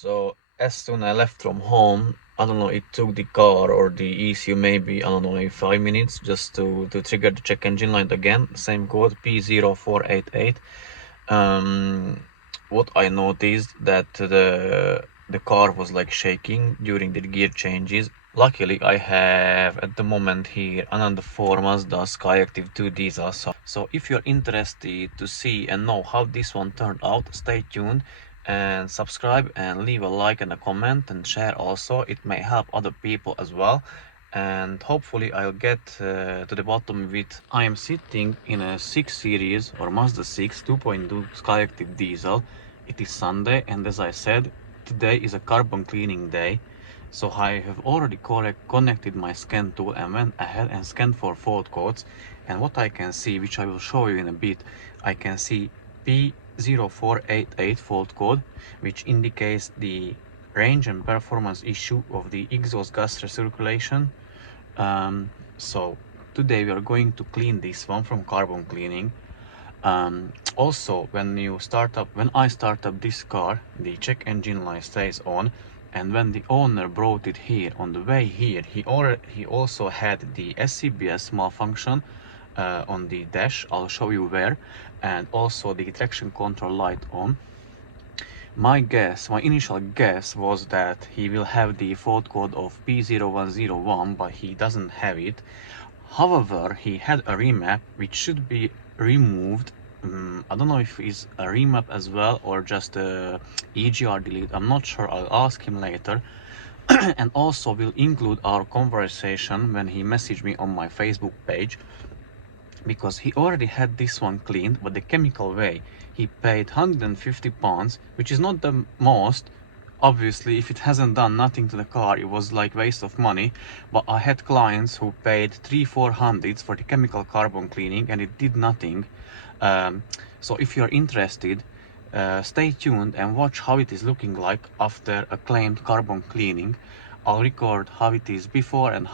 So as soon as I left from home, I don't know, it took the car or the ECU maybe, I don't know, maybe 5 minutes just to trigger the check engine light again. Same code, P0488. What I noticed that the car was like shaking during the gear changes. Luckily, I have at the moment here another 4 Mazda Skyactiv 2 diesel. So if you're interested to see and know how this one turned out, stay tuned and subscribe and leave a like and a comment and share also. It may help other people as well. And hopefully I'll get to the bottom of it. I am sitting in a 6 series or Mazda 6 2.2 Skyactiv diesel. It is Sunday, and as I said, today is a carbon cleaning day. So I have already connected my scan tool and went ahead and scanned for fault codes. And what I can see, which I will show you in a bit, I can see P0488 fault code, which indicates the range and performance issue of the exhaust gas recirculation. So today we are going to clean this one from carbon cleaning. Also, when I start up this car, the check engine light stays on, and when the owner brought it here on the way here, he also had the SCBS malfunction on the dash. I'll show you where, and also the traction control light on. My initial guess was that he will have the fault code of P0101, but he doesn't have it. However, he had a remap which should be removed. I don't know if it's a remap as well or just a EGR delete. I'm not sure. I'll ask him later. And also will include our conversation when he messaged me on my Facebook page, because he already had this one cleaned, but the chemical way. He paid £150, which is not the most. Obviously, if it hasn't done nothing to the car, it was like waste of money. But I had clients who paid 300-400 for the chemical carbon cleaning, and it did nothing. So if you're interested, stay tuned and watch how it is looking like after a claimed carbon cleaning. I'll record how it is before and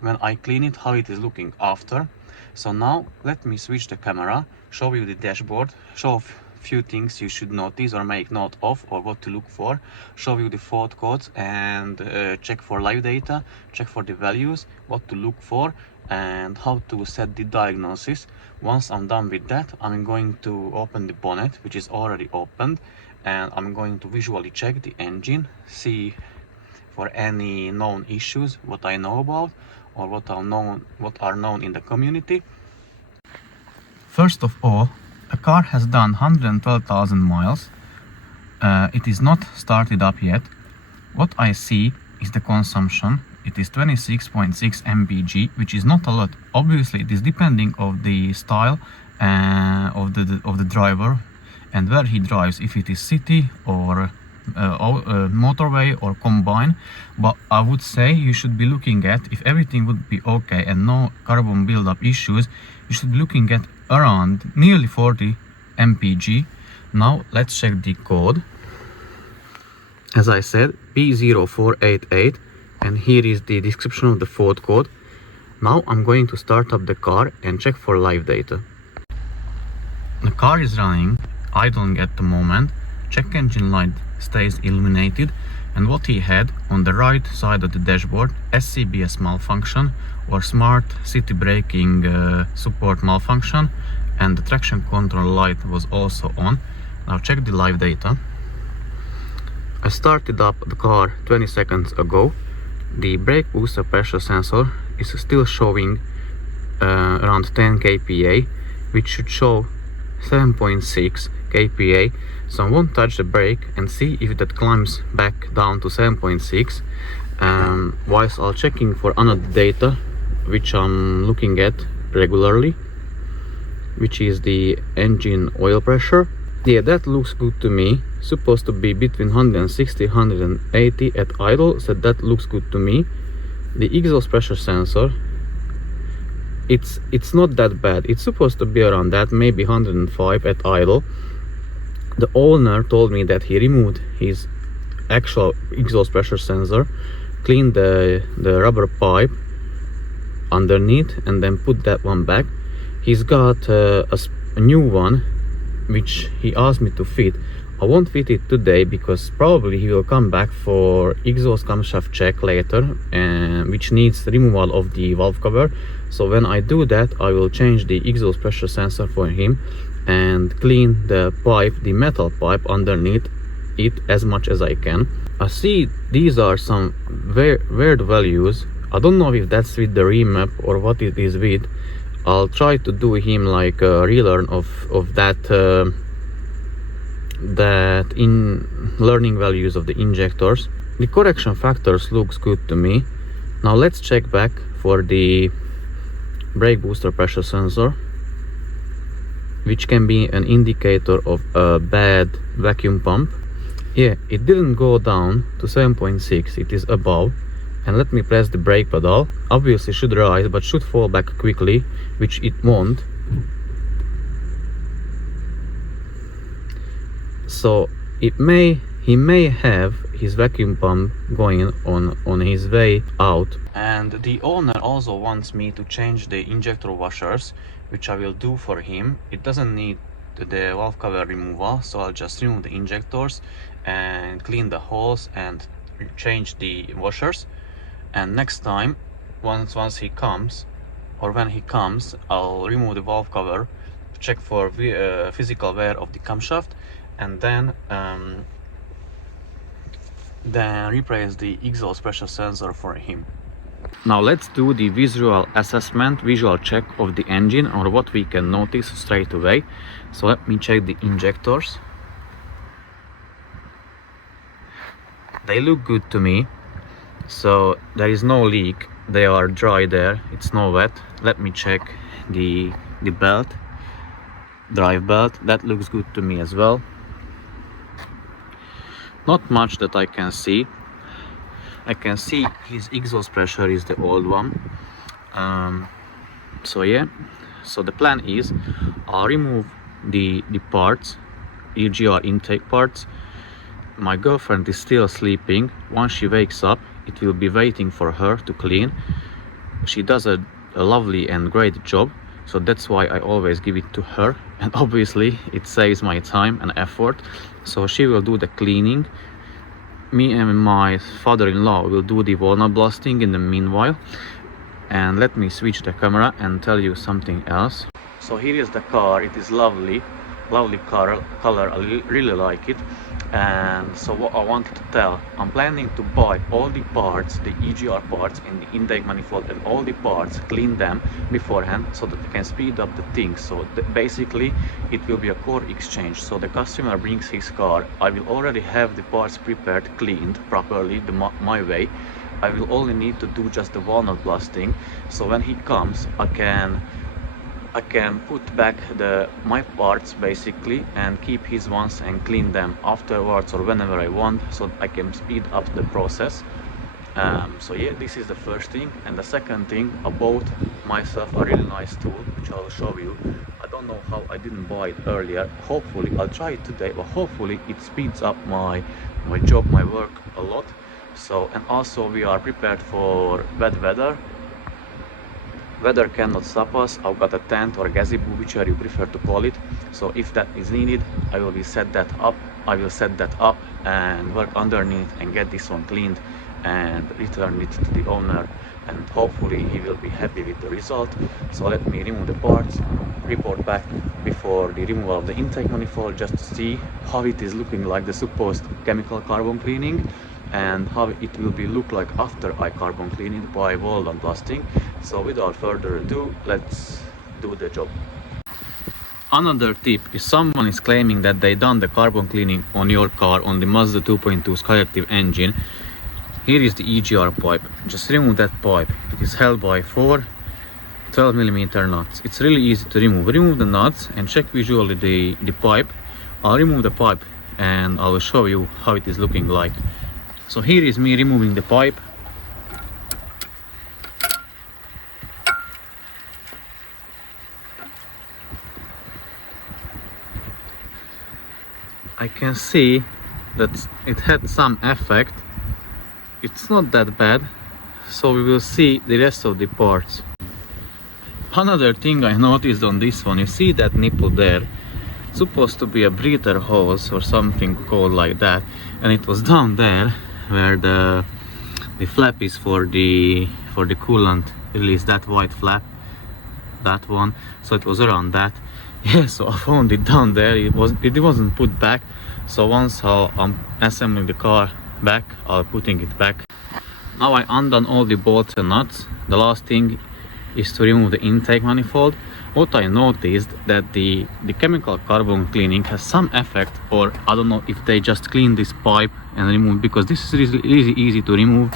when I clean it, how it is looking after. So now let me switch the camera, show you the dashboard, show a few things you should notice or make note of, or what to look for, show you the fault codes and check for live data, check for the values, what to look for, and how to set the diagnosis. Once I'm done with that, I'm going to open the bonnet, which is already opened, and I'm going to visually check the engine, see for any known issues, what I know about or what are known in the community. First of all, a car has done 112,000 miles. It is not started up yet. What I see is the consumption. It is 26.6 mpg, which is not a lot. Obviously, it is depending of the style of the driver and where he drives, if it is city or motorway or combine. But I would say you should be looking at, if everything would be okay and no carbon buildup issues, you should be looking at around nearly 40 mpg. Now let's check the code. As I said, P0488, and here is the description of the fault code. Now I'm going to start up the car and check for live data. The car is running, idling at the moment. Check engine light stays illuminated, and what he had on the right side of the dashboard, SCBS malfunction or smart city braking support malfunction, and the traction control light was also on. Now check the live data. I started up the car 20 seconds ago. The brake booster pressure sensor is still showing around 10 kPa, which should show 7.6 kPa. So I won't touch the brake and see if that climbs back down to 7.6. Whilst I'll checking for another data, which I'm looking at regularly, which is the engine oil pressure. Yeah, that looks good to me. Supposed to be between 160 180 at idle, so that looks good to me. The exhaust pressure sensor, it's not that bad. It's supposed to be around that, maybe 105 at idle. The owner told me that he removed his actual exhaust pressure sensor, cleaned the rubber pipe underneath, and then put that one back. He's got a new one, which he asked me to fit. I won't fit it today because probably he will come back for exhaust camshaft check later, which needs removal of the valve cover. So when I do that, I will change the exhaust pressure sensor for him and clean the pipe, the metal pipe underneath it as much as I can. I see these are some weird values. I don't know if that's with the remap or what it is with. I'll try to do him like a relearn of that in learning values of the injectors. The correction factors looks good to me. Now let's check back for the brake booster pressure sensor, which can be an indicator of a bad vacuum pump. Yeah, it didn't go down to 7.6, it is above. And let me press the brake pedal. Obviously should rise, but should fall back quickly, which it won't. So he may have his vacuum pump going on his way out. And the owner also wants me to change the injector washers, which I will do for him. It doesn't need the valve cover removal, so I'll just remove the injectors and clean the holes and change the washers. And next time, once he comes, or when he comes, I'll remove the valve cover, check for physical wear of the camshaft, and then replace the exhaust pressure sensor for him. Now let's do the visual assessment, visual check of the engine, or what we can notice straight away. So let me check the injectors. They look good to me. So there is no leak, they are dry there, it's no wet. Let me check the belt, drive belt, that looks good to me as well. Not much that I can see. I can see his exhaust pressure is the old one. So yeah, so the plan is I'll remove the parts, EGR intake parts. My girlfriend is still sleeping. Once she wakes up, it will be waiting for her to clean. She does a lovely and great job, so that's why I always give it to her, and obviously it saves my time and effort. So she will do the cleaning. Me and my father-in-law will do the walnut blasting in the meanwhile. And let me switch the camera and tell you something else. So here is the car. It is lovely color. I really like it. And so what I wanted to tell, I'm planning to buy all the parts, the EGR parts in the intake manifold, and all the parts, clean them beforehand so that I can speed up the things. So basically it will be a core exchange. So the customer brings his car, I will already have the parts prepared, cleaned properly my way. I will only need to do just the walnut blasting. So when he comes, I can put back my parts basically and keep his ones and clean them afterwards or whenever I want, so I can speed up the process. So yeah, this is the first thing. And the second thing, I bought myself a really nice tool, which I'll show you. I don't know how I didn't buy it earlier. Hopefully I'll try it today, but hopefully it speeds up my job, my work a lot. So, and also we are prepared for bad weather. Weather cannot stop us. I've got a tent or a gazebo, whichever you prefer to call it. So if that is needed, I will set that up and work underneath and get this one cleaned and return it to the owner, and hopefully he will be happy with the result. So let me remove the parts, report back before the removal of the intake manifold, just to see how it is looking like the supposed chemical carbon cleaning, and how it will be look like after I carbon clean it by walnut blasting. So without further ado, let's do the job. Another tip, if someone is claiming that they done the carbon cleaning on your car on the Mazda 2.2 Skyactiv engine, here is the EGR pipe. Just remove that pipe. It is held by 4 12mm nuts. It's really easy to remove. Remove the nuts and check visually the pipe. I'll remove the pipe and I will show you how it is looking like. So here is me removing the pipe. I can see that it had some effect. It's not that bad, so we will see the rest of the parts. Another thing I noticed on this one, you see that nipple there? supposed to be a breather hose or something called like that, and it was down there where the flap is for the coolant release, that white flap, that one. So it was around that. Yeah, so I found it down there. It wasn't put back, so once I'm assembling the car back, I'll putting it back. Now I undone all the bolts and nuts. The last thing is to remove the intake manifold. What I noticed that the chemical carbon cleaning has some effect, or I don't know if they just clean this pipe and remove, because this is really easy to remove,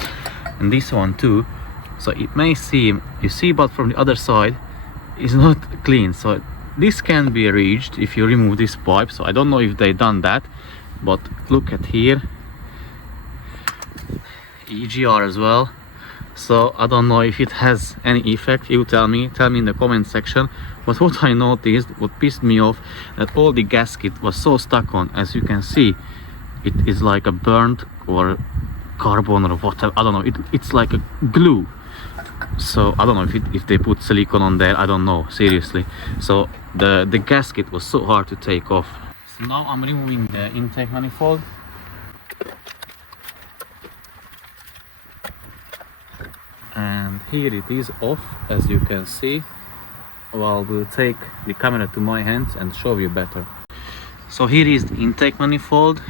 and this one too. So it may seem, you see, but from the other side is not clean. So this can be reached if you remove this pipe. So I don't know if they done that, but look at here, EGR as well. So I don't know if it has any effect. You tell me in the comment section. But what I noticed, what pissed me off, that all the gasket was so stuck on. As you can see, it is like a burnt or carbon or whatever, I don't know, it's like a glue. So I don't know if they put silicone on there, I don't know, seriously. So the gasket was so hard to take off. So now I'm removing the intake manifold. And here it is off, as you can see. Well, we'll take the camera to my hands and show you better. So here is the intake manifold.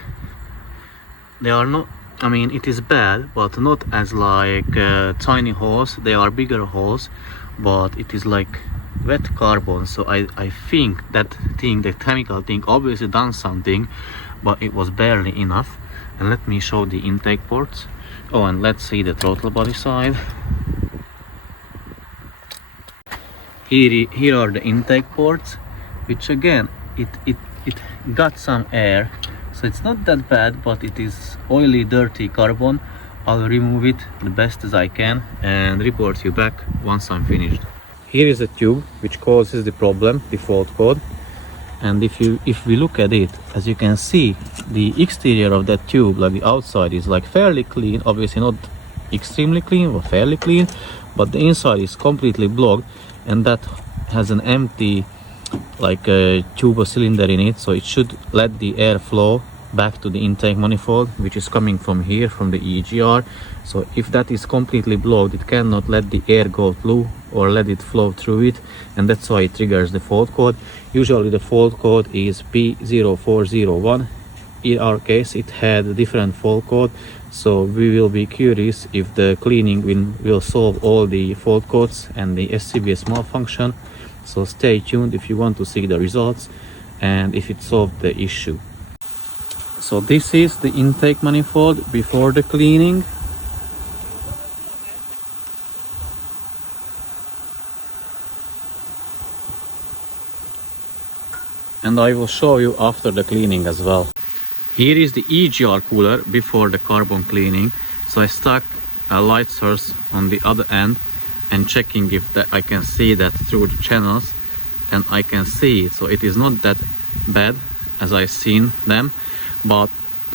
They are not, I mean, it is bad, but not as like tiny holes. They are bigger holes, but it is like wet carbon. So I think that thing, the chemical thing, obviously done something, but it was barely enough. And let me show the intake ports. Oh, and let's see the throttle body side. Here are the intake ports, which again, it got some air, so it's not that bad, but it is oily, dirty carbon. I'll remove it the best as I can and report you back once I'm finished. Here is a tube which causes the problem, the fault code. And if we look at it, as you can see, the exterior of that tube, like the outside, is like fairly clean. Obviously not extremely clean, but fairly clean, but the inside is completely blocked, and that has an empty like a tube cylinder in it, so it should let the air flow back to the intake manifold, which is coming from here, from the EGR. So if that is completely blocked, it cannot let the air go through or let it flow through it, and that's why it triggers the fault code. Usually the fault code is P0401. In our case it had a different fault code, so we will be curious if the cleaning will solve all the fault codes and the SCBS malfunction. So stay tuned if you want to see the results and if it solved the issue. So this is the intake manifold before the cleaning. And I will show you after the cleaning as well. Here is the EGR cooler before the carbon cleaning. So I stuck a light source on the other end and checking if I can see that through the channels, and I can see it. So it is not that bad as I seen them, but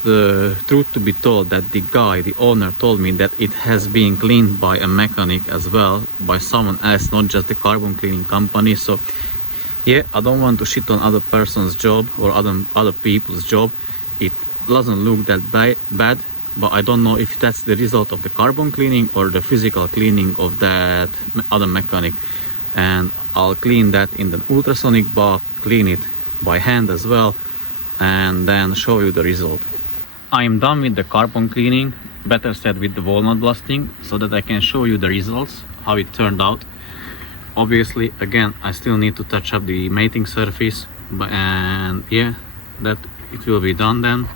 the truth to be told, that the owner told me that it has been cleaned by a mechanic as well, by someone else, not just the carbon cleaning company. So yeah, I don't want to shit on other person's job or other people's job. It doesn't look that bad, but I don't know if that's the result of the carbon cleaning or the physical cleaning of that other mechanic. And I'll clean that in the ultrasonic bath, clean it by hand as well, and then show you the result. I am done with the carbon cleaning, better said with the walnut blasting, so that I can show you the results, how it turned out. Obviously, again, I still need to touch up the mating surface, and yeah, that it will be done then.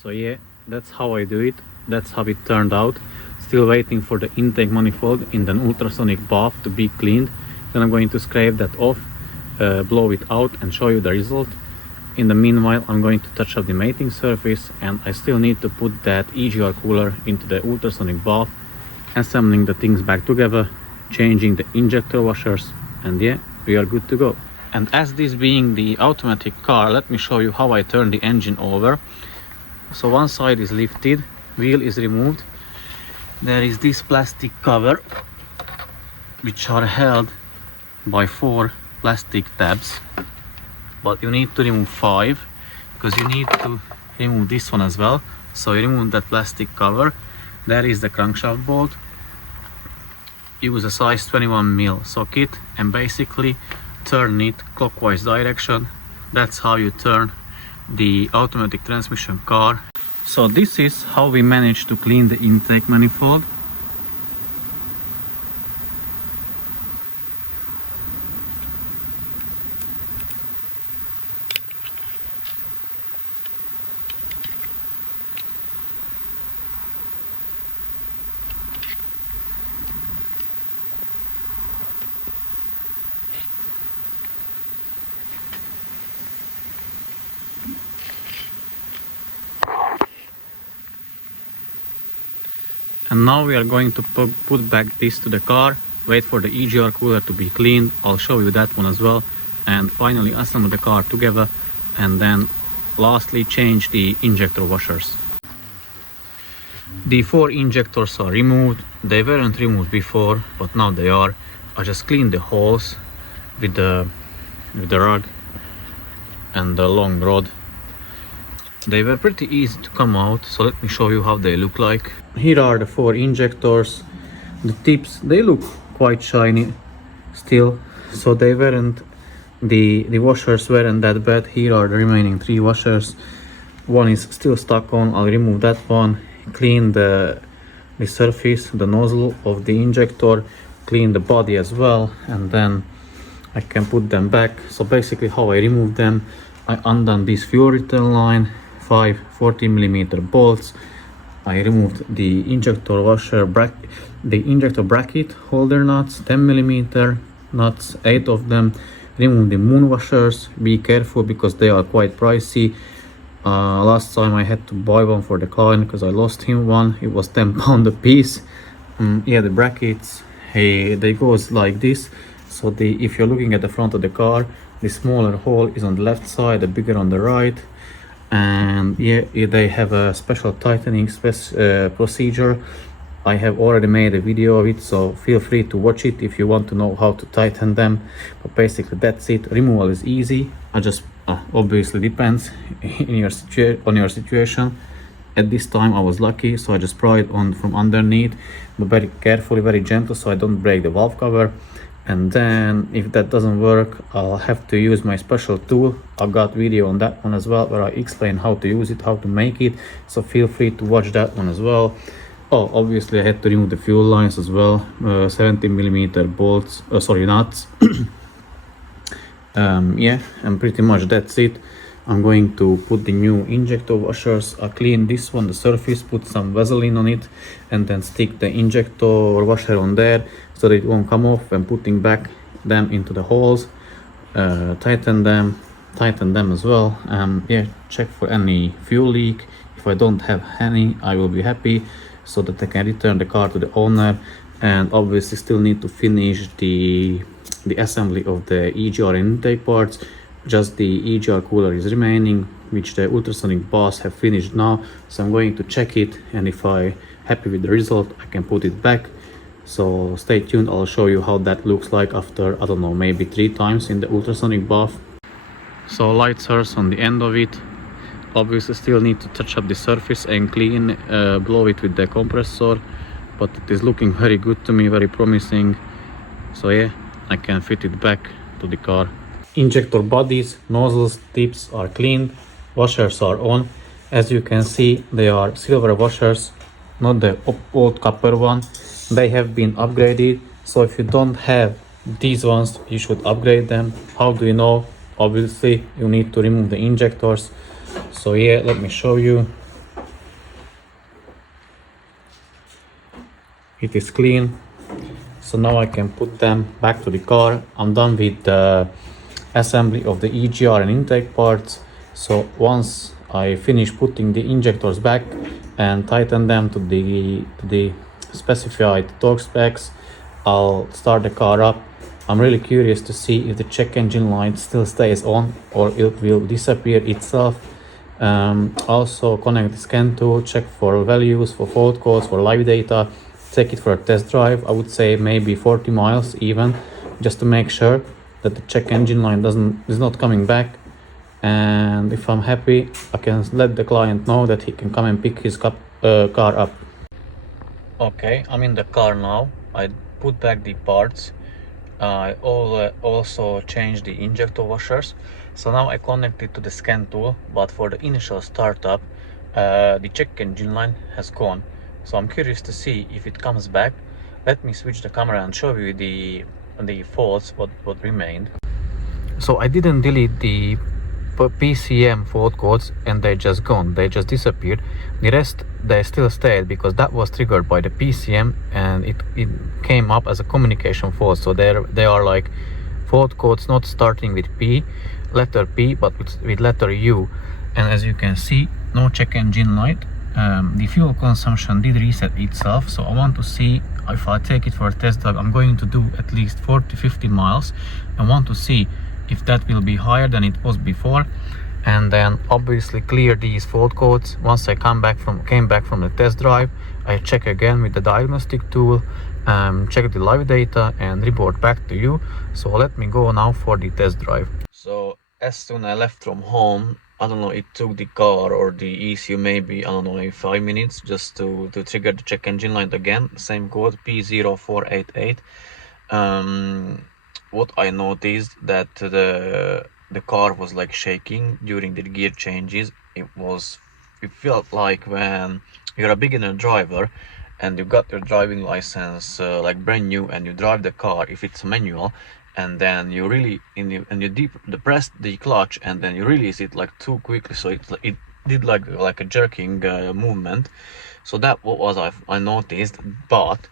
So yeah, that's how I do it. That's how it turned out. Still waiting for the intake manifold in the ultrasonic bath to be cleaned. Then I'm going to scrape that off, blow it out and show you the result. In the meanwhile, I'm going to touch up the mating surface, and I still need to put that EGR cooler into the ultrasonic bath assembling the things back together, changing the injector washers, and yeah, we are good to go. And as this being the automatic car, let me show you how I turn the engine over. So one side is lifted, wheel is removed. There is this plastic cover, which are held by 4 plastic tabs, but you need to remove 5 because you need to remove this one as well. So you remove that plastic cover. There is the crankshaft bolt. Use a size 21mm socket and basically turn it clockwise direction. That's how you turn the automatic transmission car. So this is how we managed to clean the intake manifold. And now we are going to put back this to the car, wait for the EGR cooler to be cleaned. I'll show you that one as well. And finally assemble the car together, and then lastly change the injector washers. The 4 injectors are removed. They weren't removed before, but now they are. I just cleaned the holes with the rug and the long rod. They were pretty easy to come out, so let me show you how they look like. Here are the 4 injectors. The tips, they look quite shiny still, so they weren't, the washers weren't that bad. Here are the remaining 3 washers. One is still stuck on. I'll remove that one, clean the surface, the nozzle of the injector, clean the body as well, and then I can put them back. So basically how I remove them, I undone this fuel return line, 5 40mm bolts. I removed the injector washer the injector bracket holder nuts, 10mm nuts, 8 of them. Remove the moon washers. Be careful because they are quite pricey. Last time I had to buy one for the client because I lost him one. It was £10 a piece. Yeah, the brackets, hey, they goes like this. So if you're looking at the front of the car, the smaller hole is on the left side, the bigger on the right. And yeah, they have a special tightening procedure. I have already made a video of it, so feel free to watch it if you want to know how to tighten them. But basically that's it. Removal is easy. I just obviously depends on your situation. At this time I was lucky, so I just pry it on from underneath, but very carefully, very gentle, so I don't break the valve cover. And then if that doesn't work, I'll have to use my special tool. I've got video on that one as well where I explain how to use it, how to make it, so feel free to watch that one as well. Oh, obviously I had to remove the fuel lines as well, 17mm bolts, nuts. Yeah, and pretty much that's it. I'm going to put the new injector washers. I clean this one, the surface, put some Vaseline on it, and then stick the injector washer on there so that it won't come off, and putting back them into the holes, tighten them as well. Yeah, check for any fuel leak. If I don't have any, I will be happy, so that I can return the car to the owner. And obviously still need to finish the assembly of the EGR intake parts. Just the EGR cooler is remaining, which the ultrasonic boss have finished now. So I'm going to check it, and if I'm happy with the result, I can put it back. So stay tuned. I'll show you how that looks like after, I don't know, maybe 3 times in the ultrasonic bath. So light source on the end of it. Obviously still need to touch up the surface and clean, blow it with the compressor, but it is looking very good to me, very promising. So yeah, I can fit it back to the car. Injector bodies, nozzles, tips are cleaned, washers are on. As you can see, they are silver washers, not the old copper one. They have been upgraded, so if you don't have these ones, you should upgrade them. How do you know? Obviously you need to remove the injectors. So yeah, let me show you. It is clean, so now I can put them back to the car. I'm done with the assembly of the EGR and intake parts. So once I finish putting the injectors back and tighten them to the specify the torque specs. I'll start the car up. I'm really curious to see if the check engine light still stays on or it will disappear itself. Also connect the scan tool, check for values, for fault codes, for live data, take it for a test drive. I would say maybe 40 miles even, just to make sure that the check engine light is not coming back. And if I'm happy, I can let the client know that he can come and pick his car up. Okay, I'm in the car now. I put back the parts. I also changed the injector washers. So now I connect it to the scan tool, but for the initial startup, the check engine line has gone. So I'm curious to see if it comes back. Let me switch the camera and show you the faults what remained. So I didn't delete the PCM fault codes and they just gone, they just disappeared. The rest they still stayed because that was triggered by the PCM and it came up as a communication fault. So they are like fault codes not starting with letter P but with letter U. And as you can see, no check engine light. The fuel consumption did reset itself, so I want to see if I take it for a test drive. I'm going to do at least 40-50 miles. I want to see if that will be higher than it was before, and then obviously clear these fault codes. Once I came back from the test drive, I check again with the diagnostic tool, check the live data and report back to you. So let me go now for the test drive. So as soon as I left from home, I don't know, it took the car or the ECU maybe, I don't know, in 5 minutes just to trigger the check engine light again. Same code, P0488. What I noticed that the car was like shaking during the gear changes. It felt like when you're a beginner driver and you got your driving license like brand new and you drive the car, if it's manual, and then you really press the clutch and then you release it like too quickly, so it did like a jerking movement. So that what was I noticed. But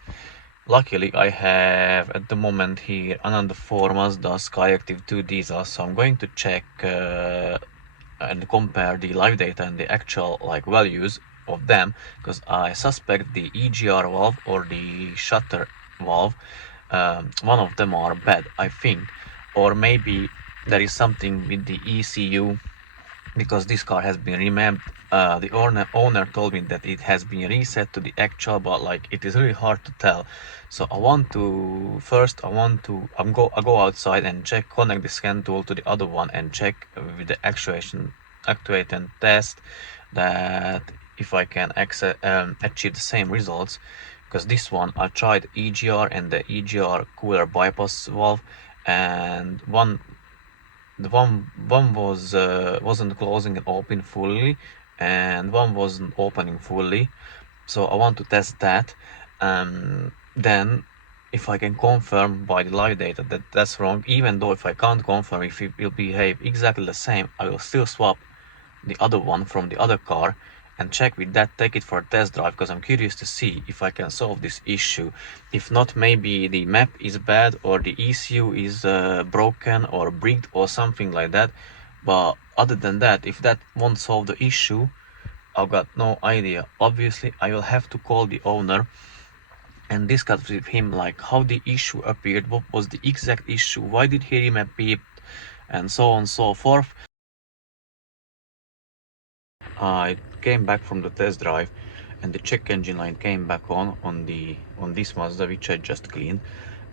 luckily I have at the moment here another 4 Mazda Skyactiv 2 diesel, so I'm going to check and compare the live data and the actual like values of them, because I suspect the EGR valve or the shutter valve, one of them are bad, I think, or maybe there is something with the ECU, because this car has been revamped. The owner told me that it has been reset to the actual, but like it is really hard to tell. So I go outside and check, connect the scan tool to the other one and check with the actuate and test that if I can achieve the same results. Because this one I tried EGR and the EGR cooler bypass valve, and one wasn't closing and open fully, and one wasn't opening fully. So I want to test that. Then if I can confirm by the live data that that's wrong, even though if I can't confirm if it will behave exactly the same, I will still swap the other one from the other car and check with that, take it for a test drive, because I'm curious to see if I can solve this issue. If not, maybe the map is bad or the ECU is broken or bricked or something like that. But other than that, if that won't solve the issue, I've got no idea. Obviously I will have to call the owner and discuss with him like how the issue appeared, what was the exact issue, why did he remap it, and so on and so forth. I came back from the test drive and the check engine light came back on this Mazda, which I just cleaned,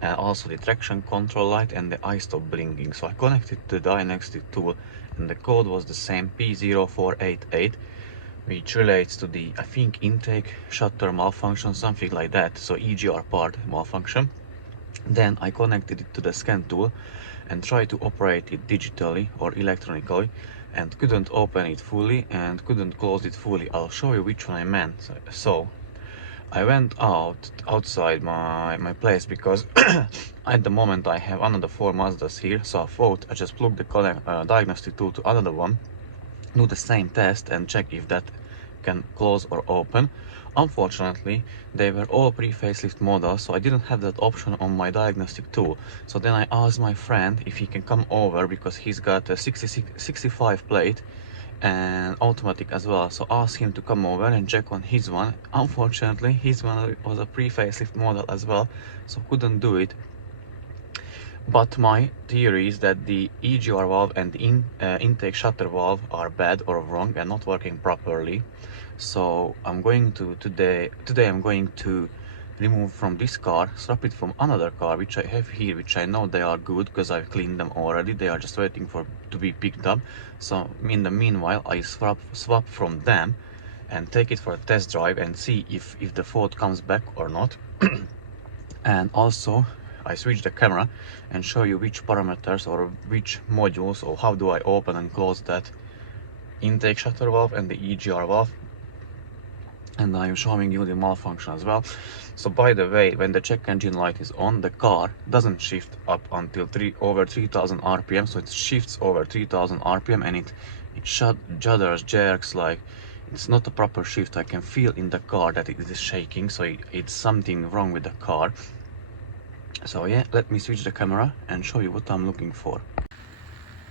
and also the traction control light and the eye stopped blinking. So I connected to the diagnostic tool and the code was the same, P0488, which relates to the, I think, intake shutter malfunction, something like that, so EGR part malfunction. Then I connected it to the scan tool and tried to operate it digitally or electronically, and couldn't open it fully and couldn't close it fully. I'll show you which one I meant. So I went outside my place, because at the moment I have another 4 Mazdas here, so I thought I just plug the diagnostic tool to another one, do the same test and check if that can close or open. Unfortunately, they were all pre-facelift models, so I didn't have that option on my diagnostic tool. So then I asked my friend if he can come over, because he's got a 65 plate and automatic as well. So ask him to come over and check on his one. Unfortunately, his one was a pre-facelift model as well, so couldn't do it. But my theory is that the EGR valve and the intake shutter valve are bad or wrong and not working properly. So I'm going to today I'm going to remove from this car, swap it from another car which I have here, which I know they are good because I've cleaned them already. They are just waiting to be picked up. So in the meanwhile I swap from them and take it for a test drive and see if the fault comes back or not. And also I switch the camera and show you which parameters or which modules or how do I open and close that intake shutter valve and the EGR valve. And I'm showing you the malfunction as well. So by the way, when the check engine light is on, the car doesn't shift up until over 3000 RPM. So it shifts over 3000 RPM and it judders, jerks, like it's not a proper shift. I can feel in the car that it is shaking, so it's something wrong with the car. So yeah, let me switch the camera and show you what I'm looking for.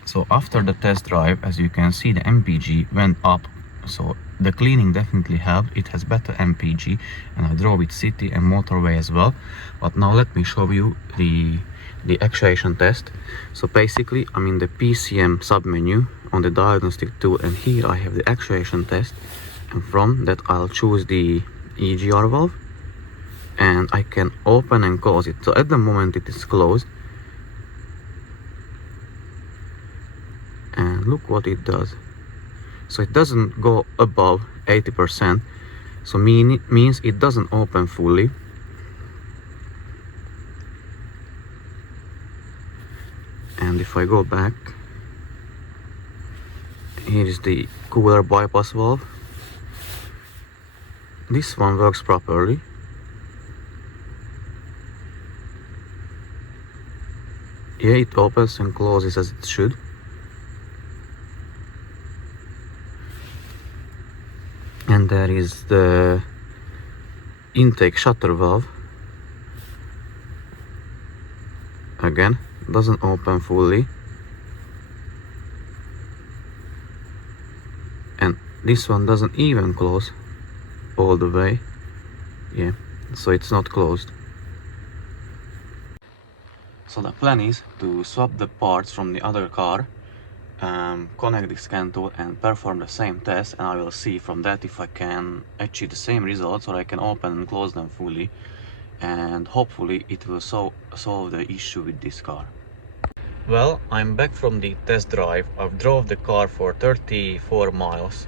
So after the test drive, as you can see, the MPG went up. So the cleaning definitely helped. It has better MPG, and I drove it city and motorway as well. But now let me show you the actuation test. So basically I'm in the PCM submenu on the diagnostic tool, and here I have the actuation test, and from that I'll choose the EGR valve and I can open and close it. So at the moment it is closed, and look what it does. So it doesn't go above 80%, so means it doesn't open fully. And if I go back, here is the cooler bypass valve. This one works properly. Yeah, it opens and closes as it should. And there is the intake shutter valve. Again, doesn't open fully. And this one doesn't even close all the way. Yeah, so it's not closed. So the plan is to swap the parts from the other car, connect the scan tool and perform the same test, and I will see from that if I can achieve the same results or I can open and close them fully, and hopefully it will solve the issue with this car. Well, I'm back from the test drive. I've drove the car for 34 miles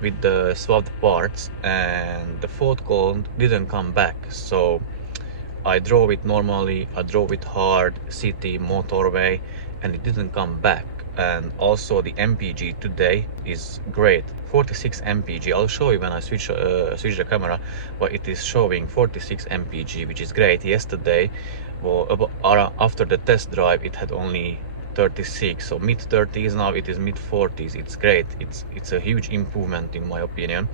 with the swapped parts, and the fault code didn't come back. So I drove it normally, I drove it hard, city, motorway, and it didn't come back. And also the MPG today is great, 46 MPG. I'll show you when I switch the camera, but it is showing 46 MPG, which is great. Yesterday, well, after the test drive, it had only 36, so mid 30s. Now it is mid 40s. It's great. It's a huge improvement in my opinion.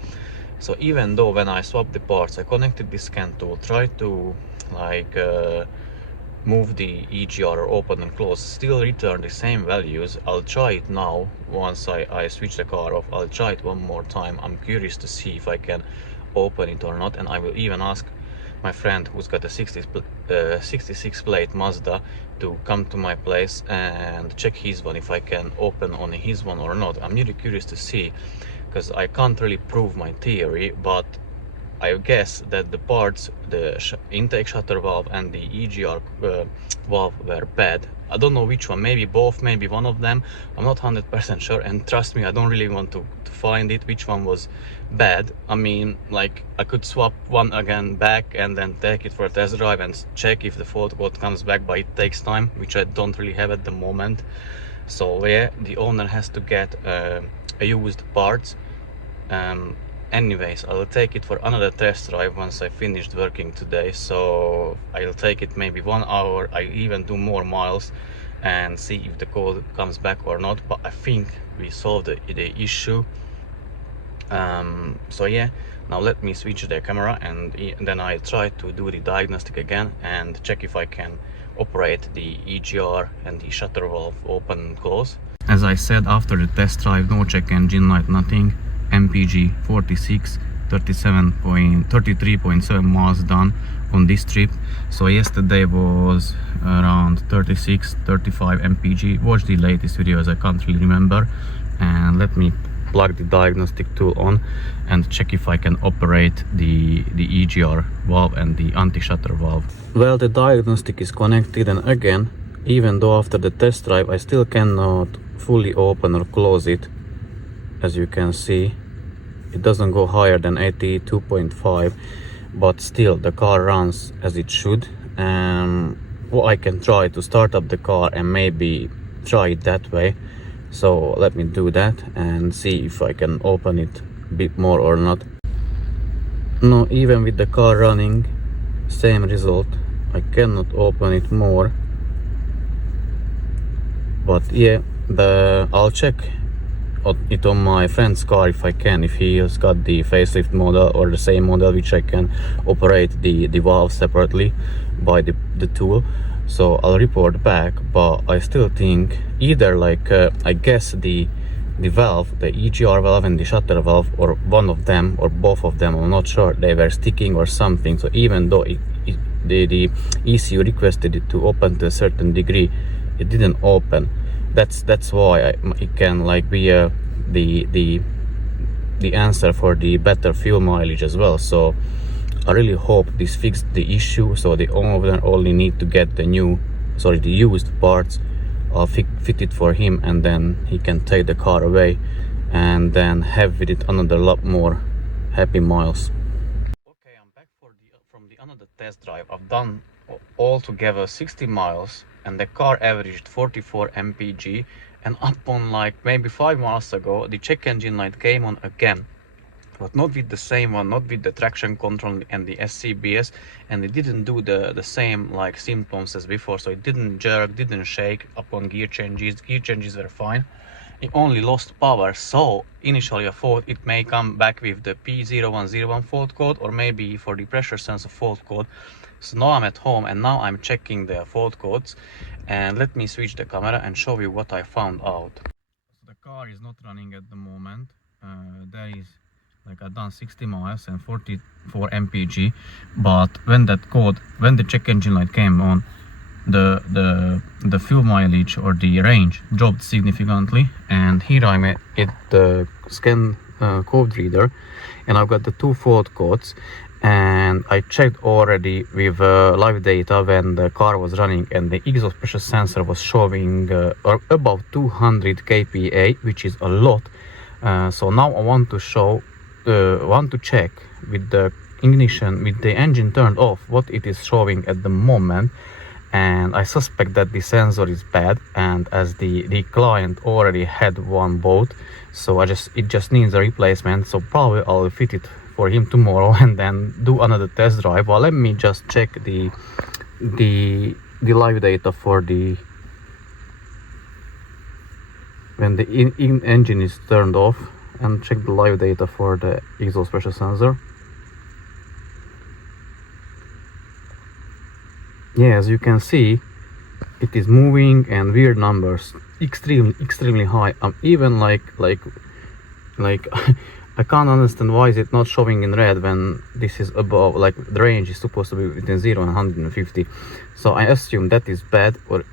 So even though when I swapped the parts, I connected the scan tool, tried to like move the EGR or open and close, still return the same values. I'll try it now. Once I switch the car off, I'll try it one more time. I'm curious to see if I can open it or not, and I will even ask my friend who's got a 66 plate Mazda to come to my place and check his one, if I can open on his one or not. I'm really curious to see, because I can't really prove my theory, but I guess that the parts, the intake shutter valve and the EGR valve were bad. I don't know which one, maybe both, maybe one of them. I'm not 100% sure, and trust me, I don't really want to find it which one was bad. I mean, like, I could swap one again back and then take it for a test drive and check if the fault code comes back, but it takes time, which I don't really have at the moment. So yeah, the owner has to get a used parts. Anyways, I'll take it for another test drive once I finished working today. So I'll take it maybe 1 hour. I even do more miles and see if the code comes back or not. But I think we solved the issue. So yeah, now let me switch the camera and then I'll try to do the diagnostic again and check if I can operate the EGR and the shutter valve open and close. As I said, after the test drive, no check engine light, nothing. MPG 46, 33.7 miles done on this trip. So yesterday was around 36, 35 MPG. Watch the latest videos, I can't really remember. And let me plug the diagnostic tool on and check if I can operate the EGR valve and the anti-shutter valve. Well, the diagnostic is connected, and again, even though after the test drive I still cannot fully open or close it, as you can see, it doesn't go higher than 82.5, but still the car runs as it should. Well, I can try to start up the car and maybe try it that way. So let me do that and see if I can open it a bit more or not. No, even with the car running, same result. I cannot open it more. But yeah, I'll check it on my friend's car if I can, if he has got the facelift model or the same model, which I can operate the valve separately by the tool. So I'll report back, but I still think either I guess the valve, the EGR valve and the shutter valve, or one of them or both of them, I'm not sure, they were sticking or something. So even though the ECU requested it to open to a certain degree, it didn't open. That's why it can be the answer for the better fuel mileage as well. So I really hope this fixed the issue, so the owner only need to get the used parts fitted for him, and then he can take the car away and then have with it another lot more happy miles. Okay, I'm back from the another test drive. I've done altogether 60 miles and the car averaged 44 mpg, and upon maybe 5 miles ago the check engine light came on again, but not with the same one, not with the traction control and the SCBS, and it didn't do the same symptoms as before. So it didn't jerk, didn't shake upon gear changes were fine. It only lost power. So initially I thought it may come back with the P0101 fault code, or maybe for the pressure sensor fault code. So now I'm at home and now I'm checking the fault codes, and let me switch the camera and show you what I found out. So the car is not running at the moment. There is I've done 60 miles and 44 mpg, but when the check engine light came on, the fuel mileage or the range dropped significantly. And here I'm at the scan code reader, and I've got the two fault codes, and I checked already with live data when the car was running, and the exhaust pressure sensor was showing about 200 kPa, which is a lot. So now I want to check with the ignition, with the engine turned off, what it is showing at the moment. And I suspect that the sensor is bad, and as the client already had one boat, so it just needs a replacement. So probably I'll fit it for him tomorrow and then do another test drive. Well, let me just check the live data for when the engine is turned off, and check the live data for the exhaust pressure sensor. Yeah, as you can see, it is moving, and weird numbers, extremely high. Even I can't understand why is it not showing in red when this is above, the range is supposed to be between 0 and 150. So I assume that is bad, or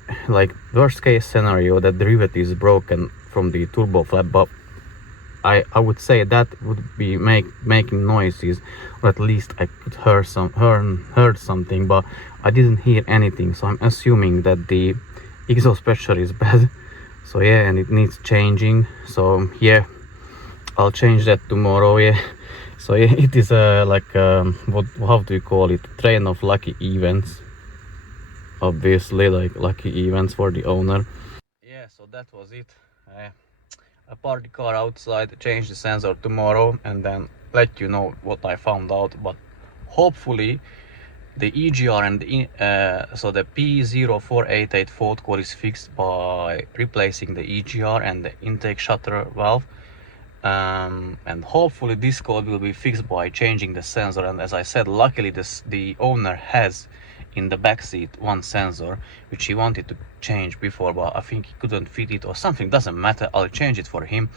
worst case scenario that the rivet is broken from the turbo flap. But I would say that would be making noises, or at least I could heard something, but I didn't hear anything. So I'm assuming that the exhaust pressure is bad. So yeah, and it needs changing. So yeah, I'll change that tomorrow. Yeah. So yeah, it is how do you call it? Train of lucky events. Obviously, lucky events for the owner. Yeah. So that was it. I park the car outside, change the sensor tomorrow, and then let you know what I found out. But hopefully the EGR and the P0488 fault code is fixed by replacing the EGR and the intake shutter valve, and hopefully this code will be fixed by changing the sensor. And as I said, luckily the owner has in the back seat one sensor which he wanted to change before, but I think he couldn't fit it or something. Doesn't matter, I'll change it for him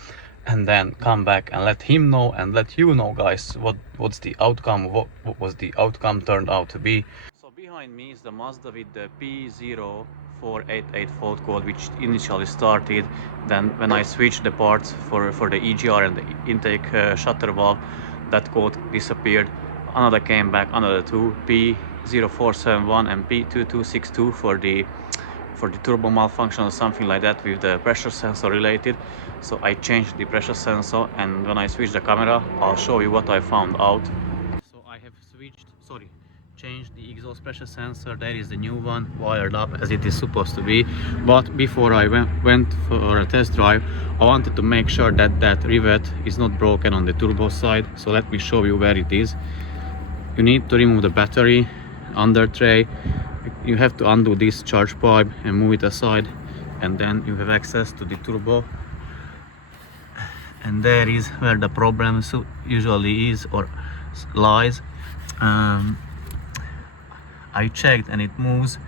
and then come back and let him know and let you know, guys, what's the outcome, what was the outcome turned out to be. So behind me is the Mazda with the P0488 fault code, which initially started. Then when I switched the parts for the EGR and the intake shutter valve, that code disappeared. Another came back, another two, P0471 and P2262 for the turbo malfunction or something like that with the pressure sensor related. So I changed the pressure sensor, and when I switch the camera, I'll show you what I found out. So I have changed the exhaust pressure sensor. There is the new one wired up as it is supposed to be. But before I went for a test drive, I wanted to make sure that that rivet is not broken on the turbo side. So let me show you where it is. You need to remove the battery under tray. You have to undo this charge pipe and move it aside, and then you have access to the turbo. And there is where the problem usually is or lies. I checked and it moves,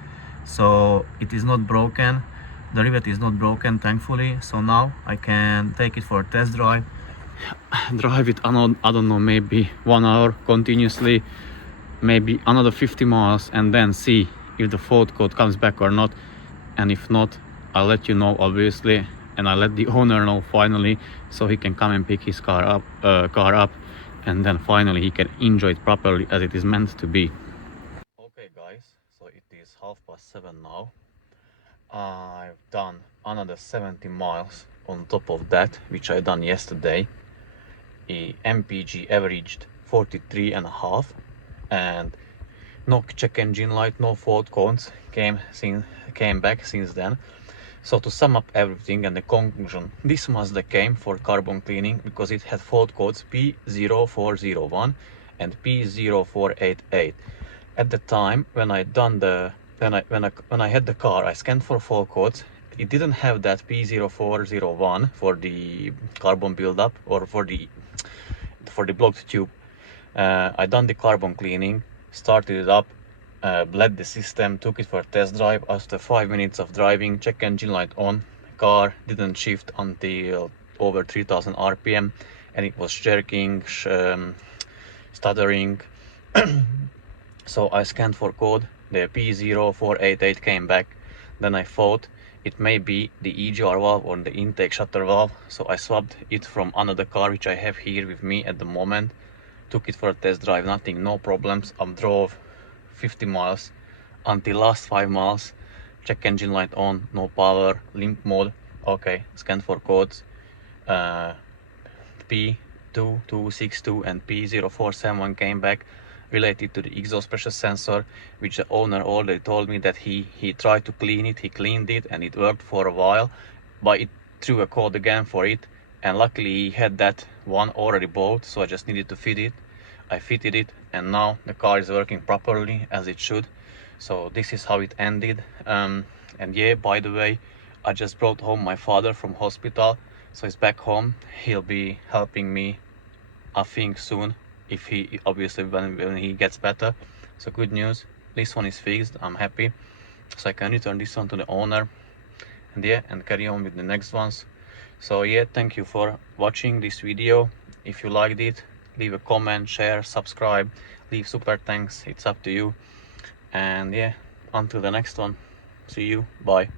so it is not broken. The rivet is not broken, thankfully. So now I can take it for a test drive, drive it, I don't know, maybe 1 hour continuously, maybe another 50 miles, and then see if the fault code comes back or not. And if not, I'll let you know, obviously, and I'll let the owner know finally, so he can come and pick his car up, and then finally he can enjoy it properly as it is meant to be. Okay guys, so it is 7:30 now. I've done another 70 miles on top of that, which I done yesterday. The MPG averaged 43.5, and no check engine light, no fault codes came back since then. So to sum up everything and the conclusion, this Mazda came for carbon cleaning because it had fault codes P0401 and P0488. At the time when I done when I had the car, I scanned for fault codes. It didn't have that P0401 for the carbon buildup or for the blocked tube. I done the carbon cleaning, started it up, bled the system, took it for a test drive. After 5 minutes of driving, check engine light on, car didn't shift until over 3000 RPM, and it was jerking, stuttering. So I scanned for code, the P0488 came back. Then I thought it may be the EGR valve or the intake shutter valve, so I swapped it from another car which I have here with me at the moment. Took it for a test drive, nothing, no problems. I drove 50 miles until last 5 miles, check engine light on, no power, limp mode. Okay, scan for codes, P2262 and P0471 came back, related to the exhaust pressure sensor, which the owner already told me that he tried to clean it, he cleaned it and it worked for a while, but it threw a code again for it, and luckily he had that one already bought, so I just needed to fit it. I fitted it, and now the car is working properly as it should. So this is how it ended. And yeah, by the way, I just brought home my father from hospital, so he's back home. He'll be helping me, I think, soon, if he obviously when he gets better. So good news, this one is fixed. I'm happy, so I can return this one to the owner, and yeah, and carry on with the next ones. So yeah, thank you for watching this video. If you liked it, leave a comment, share, subscribe, leave super thanks, it's up to you. And yeah, until the next one, see you, bye.